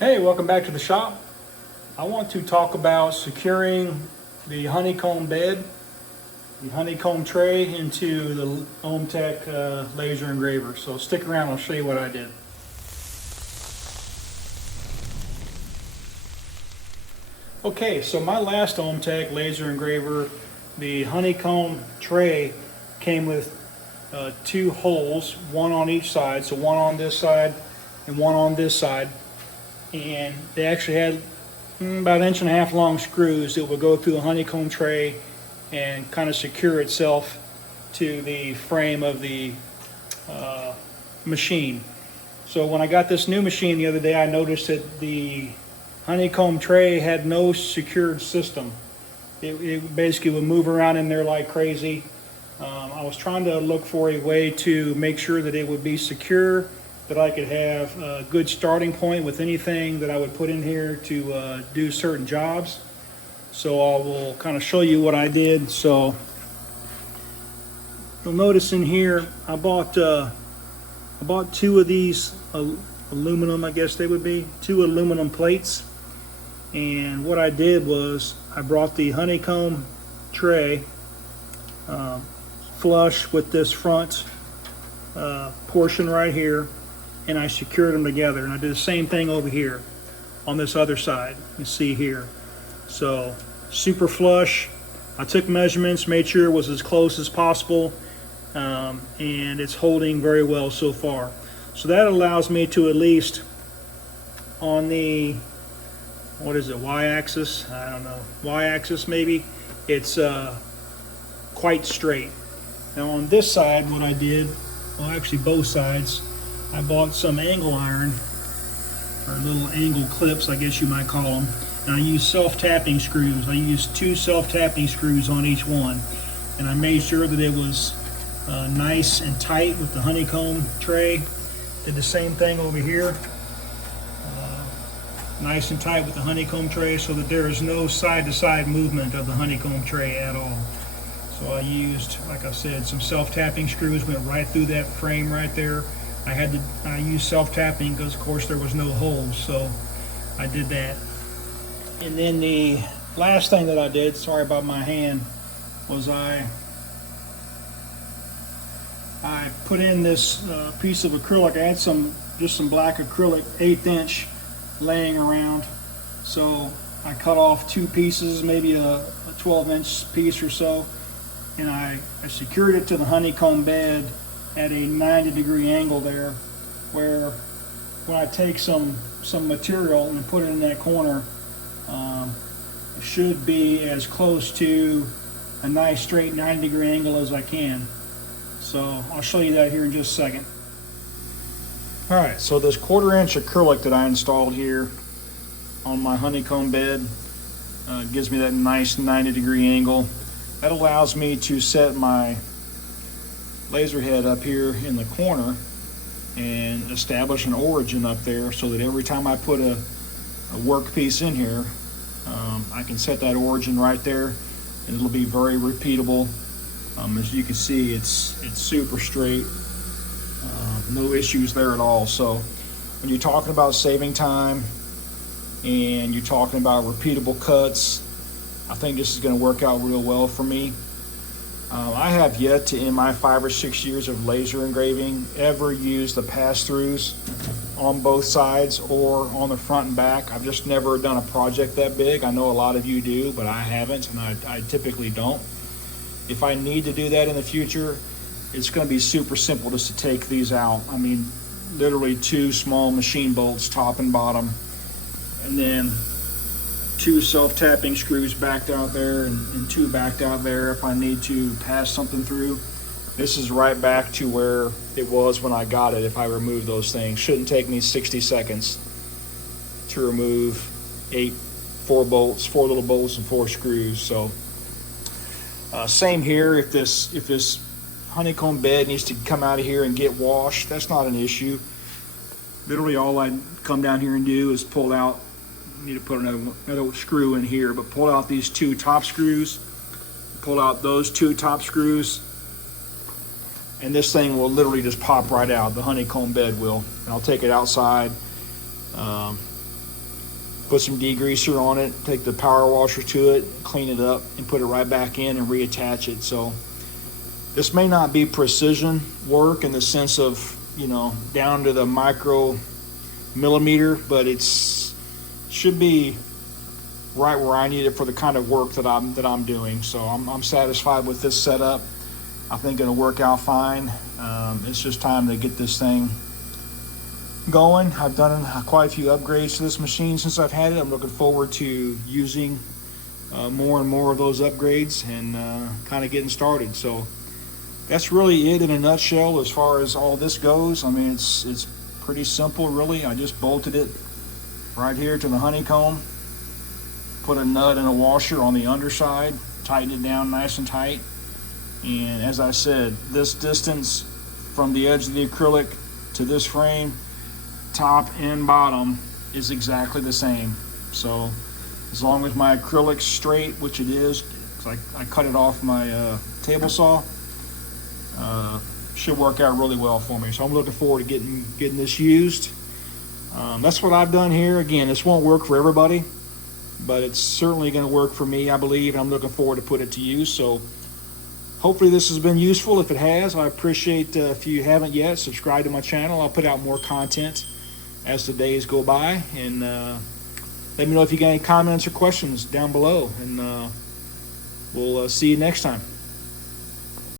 Hey, welcome back to the shop. I want to talk about securing the honeycomb bed, the honeycomb tray into the OMTech laser engraver. So stick around, I'll show you what I did. Okay, so my last OMTech laser engraver, the honeycomb tray came with two holes, one on each side, so one on this side and one on this side. And they actually had about 1.5 inch long screws that would go through the honeycomb tray and kind of secure itself to the frame of the machine. So when I got this new machine the other day, I noticed that the honeycomb tray had no secured system. It basically would move around in there like crazy. I was trying to look for a way to make sure that it would be secure, that I could have a good starting point with anything that I would put in here to do certain jobs. So I will kind of show you what I did. So you'll notice in here I bought two of these aluminum, I guess they would be, two aluminum plates. And what I did was I brought the honeycomb tray flush with this front portion right here, and I secured them together. And I did the same thing over here on this other side. You see here. So super flush. I took measurements, made sure it was as close as possible, and it's holding very well so far. So that allows me to at least on the, what is it, y-axis? I don't know, y-axis maybe, it's quite straight. Now on this side, what I did, well actually both sides, I bought some angle iron, or little angle clips I guess you might call them, and I used self-tapping screws. I used 2 self-tapping screws on each one, and I made sure that it was nice and tight with the honeycomb tray. Did the same thing over here, nice and tight with the honeycomb tray, so that there is no side-to-side movement of the honeycomb tray at all. So I used, like I said, some self-tapping screws, went right through that frame right there. I used self-tapping because of course there was no holes, so I did that. And then the last thing that I did, sorry about my hand, was I put in this piece of acrylic. I had just some black acrylic 1/8 inch laying around, so I cut off 2 pieces, maybe a 12-inch piece or so, and I secured it to the honeycomb bed at a 90-degree angle there, where when I take some material and put it in that corner, it should be as close to a nice straight 90-degree angle as I can. So I'll show you that here in just a second. Alright, so this 1/4 inch acrylic that I installed here on my honeycomb bed gives me that nice 90-degree angle. That allows me to set my laser head up here in the corner and establish an origin up there, so that every time I put a workpiece in here, I can set that origin right there, and it'll be very repeatable. As you can see, it's super straight, no issues there at all. So when you're talking about saving time and you're talking about repeatable cuts, I think this is going to work out real well for me. I have yet to, in my 5 or 6 years of laser engraving, ever use the pass-throughs on both sides or on the front and back. I've just never done a project that big. I know a lot of you do, but I haven't, and I typically don't. If I need to do that in the future, it's going to be super simple just to take these out. I mean, literally 2 small machine bolts, top and bottom, and then 2 self-tapping screws backed out there, and 2 backed out there if I need to pass something through. This is right back to where it was when I got it. If I remove those things, shouldn't take me 60 seconds to remove 4 little bolts and 4 screws. So same here. If this honeycomb bed needs to come out of here and get washed, that's not an issue. Literally all I come down here and do is pull out, need to put another screw in here, but pull out these 2 top screws, pull out those 2 top screws, and this thing will literally just pop right out. The honeycomb bed will. And I'll take it outside, put some degreaser on it, take the power washer to it, clean it up, and put it right back in and reattach it. So this may not be precision work in the sense of, you know, down to the micro millimeter, but it's should be right where I need it for the kind of work that I'm doing. So I'm satisfied with this setup. I think it'll work out fine. It's just time to get this thing going. I've done quite a few upgrades to this machine since I've had it. I'm looking forward to using more and more of those upgrades and kind of getting started. So that's really it in a nutshell as far as all this goes. I mean, it's pretty simple, really. I just bolted it right here to the honeycomb, put a nut and a washer on the underside, tighten it down nice and tight. And as I said, this distance from the edge of the acrylic to this frame, top and bottom, is exactly the same. So as long as my acrylic's straight, which it is, because I cut it off my table saw, should work out really well for me. So I'm looking forward to getting this used. That's what I've done here. Again, this won't work for everybody, but it's certainly going to work for me, I believe, and I'm looking forward to put it to use. So hopefully this has been useful. If it has, I appreciate if you haven't yet, subscribe to my channel. I'll put out more content as the days go by, and let me know if you got any comments or questions down below, and we'll see you next time.